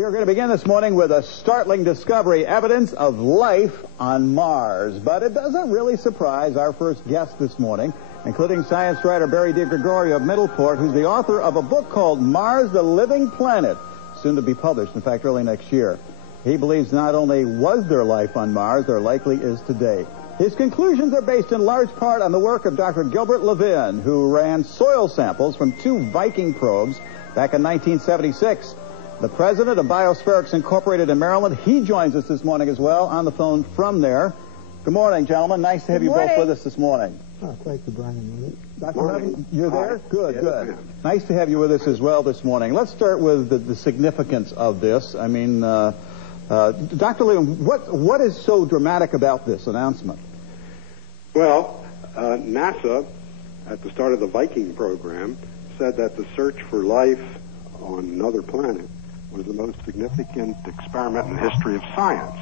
We are going to begin this morning with a startling discovery, evidence of life on Mars. But it doesn't really surprise our first guest this morning, including science writer Barry DiGregorio of Middleport, who's the author of a book called Mars, the Living Planet, soon to be published, in fact, early next year. He believes not only was there life on Mars, there likely is today. His conclusions are based in large part on the work of Dr. Gilbert Levin, who ran soil samples from 2 Viking probes back in 1976. The president of Biospherics Incorporated in Maryland, he joins us this morning as well on the phone from there. Good morning, gentlemen. Nice to have you both with us this morning. Oh, thank you, Brian. Dr. Levin, you're there? Good, yes, good. Nice to have you with us as well this morning. Let's start with the significance of this. I mean, Dr. Levin, what is so dramatic about this announcement? Well, NASA, at the start of the Viking program, said that the search for life on another planet was the most significant experiment in the history of science.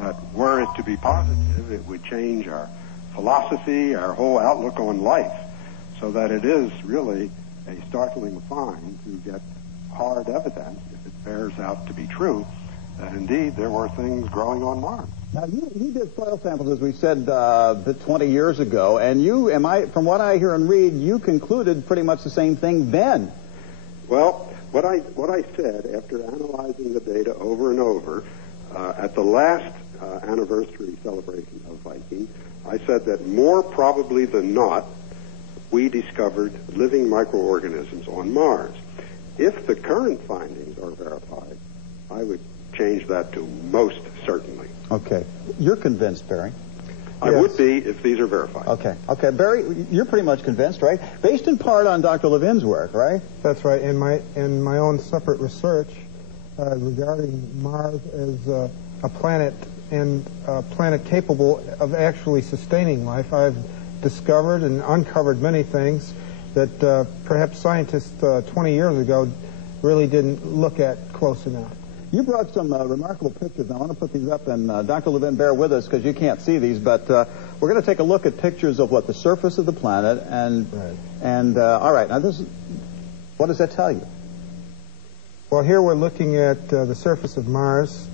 That were it to be positive, it would change our philosophy, our whole outlook on life, so that it is really a startling find to get hard evidence, if it bears out to be true, that indeed there were things growing on Mars. Now, you did soil samples, as we said, 20 years ago, and from what I hear and read, you concluded pretty much the same thing then. Well, what I said after analyzing the data over and over, at the last anniversary celebration of Viking, I said that more probably than not, we discovered living microorganisms on Mars. If the current findings are verified, I would change that to most certainly. Okay. You're convinced, Barry? I would be if these are verified. Okay. Okay, Barry, you're pretty much convinced, right? Based in part on Dr. Levin's work, right? That's right. In my own separate research regarding Mars as a planet and a planet capable of actually sustaining life, I've discovered and uncovered many things that perhaps scientists 20 years ago really didn't look at close enough. You brought some remarkable pictures. I want to put these up, and Dr. Levin, bear with us because you can't see these, but we're going to take a look at pictures of the surface of the planet, and all right, now what does that tell you? Well, here we're looking at the surface of Mars,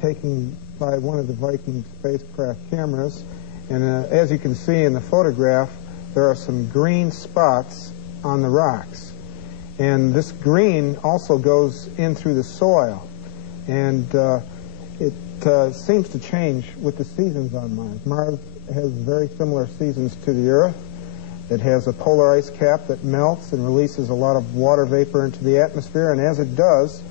taken by one of the Viking spacecraft cameras, and as you can see in the photograph, there are some green spots on the rocks, and this green also goes in through the soil. And it seems to change with the seasons on Mars. Mars has very similar seasons to the Earth. It has a polar ice cap that melts and releases a lot of water vapor into the atmosphere, and as it does,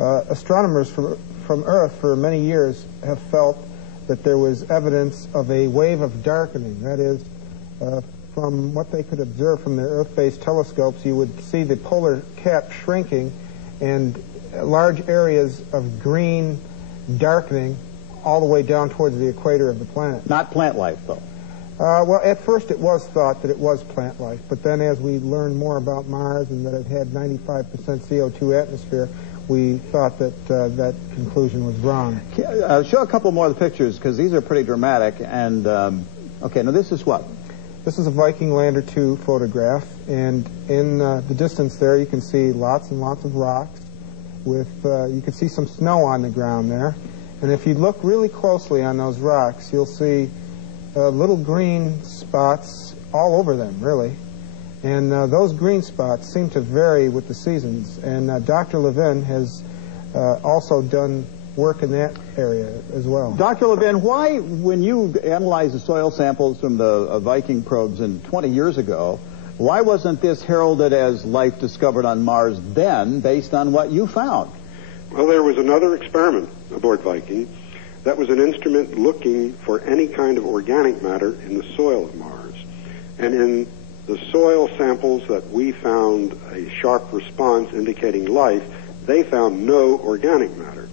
astronomers from Earth for many years have felt that there was evidence of a wave of darkening. That is, from what they could observe from their Earth-based telescopes, you would see the polar cap shrinking and large areas of green darkening all the way down towards the equator of the planet. Not plant life, though. Well, at first it was thought that it was plant life, but then as we learned more about Mars and that it had 95% CO2 atmosphere, we thought that that conclusion was wrong. Show a couple more of the pictures, because these are pretty dramatic. And, okay, now this is what? This is a Viking Lander 2 photograph, and in the distance there you can see lots and lots of rocks. You can see some snow on the ground there, and if you look really closely on those rocks, you'll see little green spots all over them, really, and those green spots seem to vary with the seasons, and Dr. Levin has also done work in that area as well. Dr. Levin, why, when you analyzed the soil samples from the Viking probes 20 years ago, why wasn't this heralded as life discovered on Mars then, based on what you found? Well, there was another experiment aboard Viking that was an instrument looking for any kind of organic matter in the soil of Mars. And in the soil samples that we found a sharp response indicating life, they found no organic matter.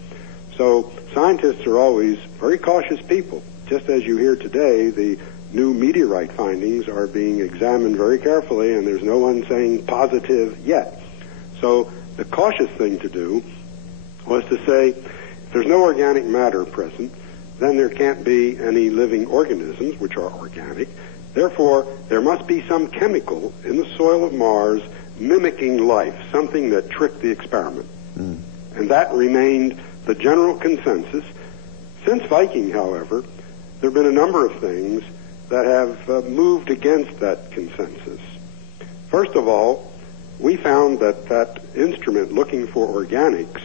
So scientists are always very cautious people. Just as you hear today, the new meteorite findings are being examined very carefully, and there's no one saying positive yet. So the cautious thing to do was to say, if there's no organic matter present, then there can't be any living organisms, which are organic. Therefore, there must be some chemical in the soil of Mars mimicking life, something that tricked the experiment. And that remained the general consensus. Since Viking, however, there have been a number of things that have moved against that consensus. First of all, we found that that instrument looking for organics,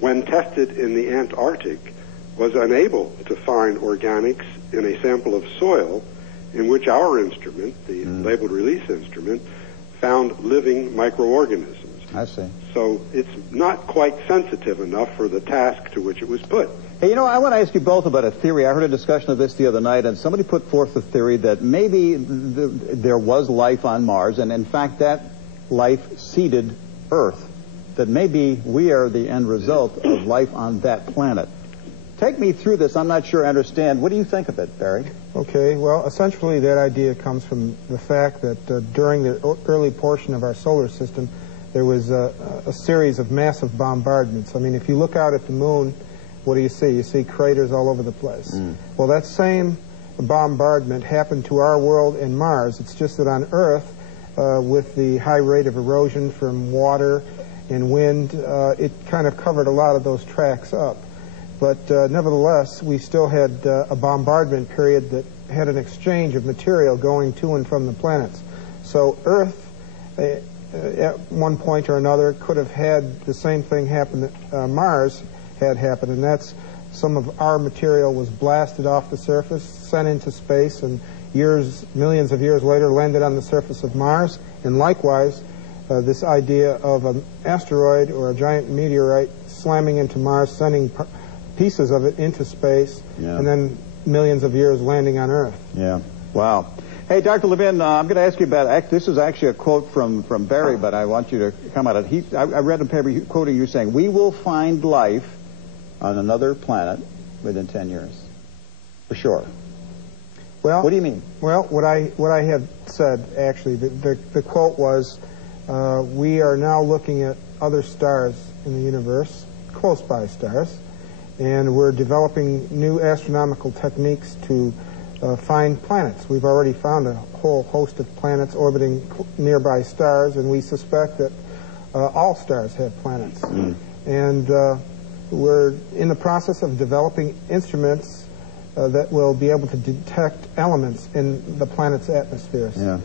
when tested in the Antarctic, was unable to find organics in a sample of soil in which our instrument, the labeled release instrument, found living microorganisms. I see. So it's not quite sensitive enough for the task to which it was put. Hey, I want to ask you both about a theory. I heard a discussion of this the other night, and somebody put forth the theory that maybe there was life on Mars, and in fact that life seeded Earth, that maybe we are the end result of life on that planet. Take me through this. I'm not sure I understand. What do you think of it, Barry? Okay, well, essentially that idea comes from the fact that during the early portion of our solar system, there was a series of massive bombardments. I mean, if you look out at the moon, what do you see? You see craters all over the place. Well, that same bombardment happened to our world and Mars. It's just that on Earth, with the high rate of erosion from water and wind, it kind of covered a lot of those tracks up. But nevertheless, we still had a bombardment period that had an exchange of material going to and from the planets. So Earth, at one point or another, could have had the same thing happen that Mars had happened, and that's some of our material was blasted off the surface, sent into space, and millions of years later landed on the surface of Mars. And likewise, this idea of an asteroid or a giant meteorite slamming into Mars, sending pieces of it into space, and then millions of years landing on Earth. Yeah. Wow. Hey, Dr. Levin, I'm going to ask you about, this is actually a quote from Barry, but I want you to come at it. I read a paper quoting you saying, we will find life on another planet within 10 years. For sure. Well, what do you mean? Well, what I had said, actually, the quote was, we are now looking at other stars in the universe, close by stars, and we're developing new astronomical techniques to find planets. We've already found a whole host of planets orbiting nearby stars, and we suspect that all stars have planets. And we're in the process of developing instruments that will be able to detect elements in the planet's atmospheres. Yeah.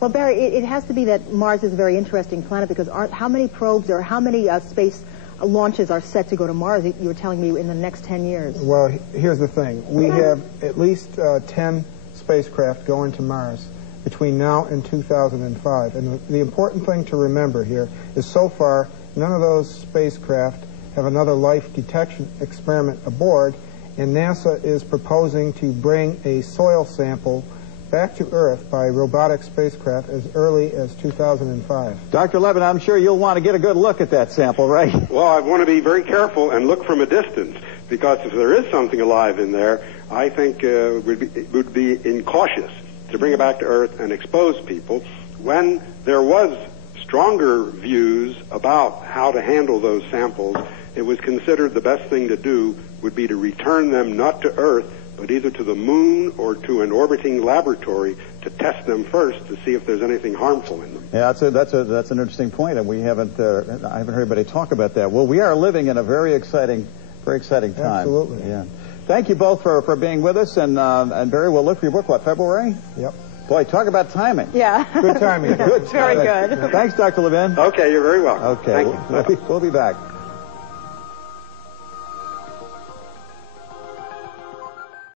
Well, Barry, it has to be that Mars is a very interesting planet, because how many probes or how many space launches are set to go to Mars, you were telling me, in the next 10 years? Well, here's the thing. We have at least 10 spacecraft going to Mars between now and 2005. And the important thing to remember here is so far, none of those spacecraft have another life detection experiment aboard, and NASA is proposing to bring a soil sample back to Earth by robotic spacecraft as early as 2005. Dr. Levin, I'm sure you'll want to get a good look at that sample, right? Well, I want to be very careful and look from a distance, because if there is something alive in there, I think it would be incautious to bring it back to Earth and expose people. When there was stronger views about how to handle those samples, it was considered the best thing to do would be to return them not to Earth, but either to the moon or to an orbiting laboratory to test them first to see if there's anything harmful in them. Yeah, that's an interesting point, and I haven't heard anybody talk about that. Well, we are living in a very exciting time. Absolutely. Yeah. Thank you both for being with us, and Barry, we'll look for your book. What, February? Yep. Boy, talk about timing. Yeah. Good timing. Good. Very good. Thanks, Dr. Levin. Okay, you're very welcome. Okay, Thank you. we'll be back.